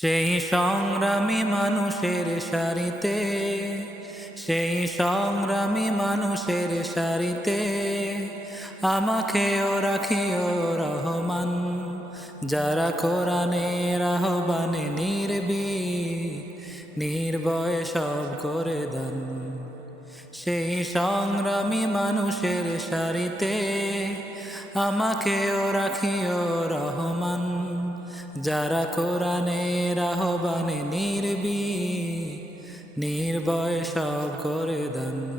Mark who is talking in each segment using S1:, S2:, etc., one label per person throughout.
S1: সেই সংগ্রামী মানুষের সারিতে, সেই সংগ্রামী মানুষের সারিতে আমাকেও রাখিও রহমান। যারা কোরআনের আহ্বানে নির্বি নির্ভয়ে সব করে দেন। সেই সংগ্রামী মানুষের সারিতে আমাকেও রাখিও যারা কোরআনের আহ্বানে নির্বি নির্ভয় সব করে দেন।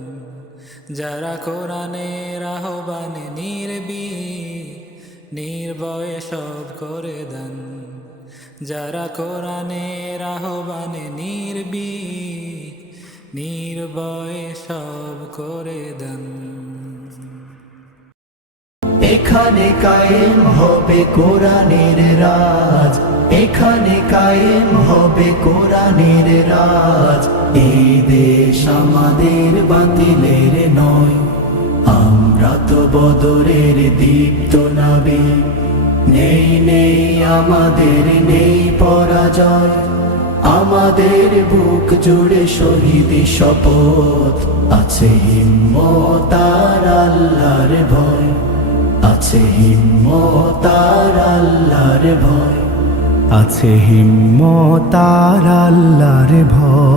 S1: যারা কোরআনের আহ্বানে নির্বি নির্ভয় সব করে দেন। যারা কোরআনের আহ্বানে নির্বি নির্ভয় সব করে দেন।
S2: এখানে কায়েম হবে কোরআনের রাজ। এখানে কায়েম হবে কোরআনের রাজ। এই দেশ আমাদের বাতিলের নয়। আমরা তো বদরের দীপ্ত নাবি। নেই নেই, আমাদের নেই পরাজয়। আমাদের বুক জুড়ে শহীদ শপথ। আছে হিম্মত আছে হিম্মত আর আল্লাহর ভয় আছে হিম্মত আর আল্লাহর ভয়।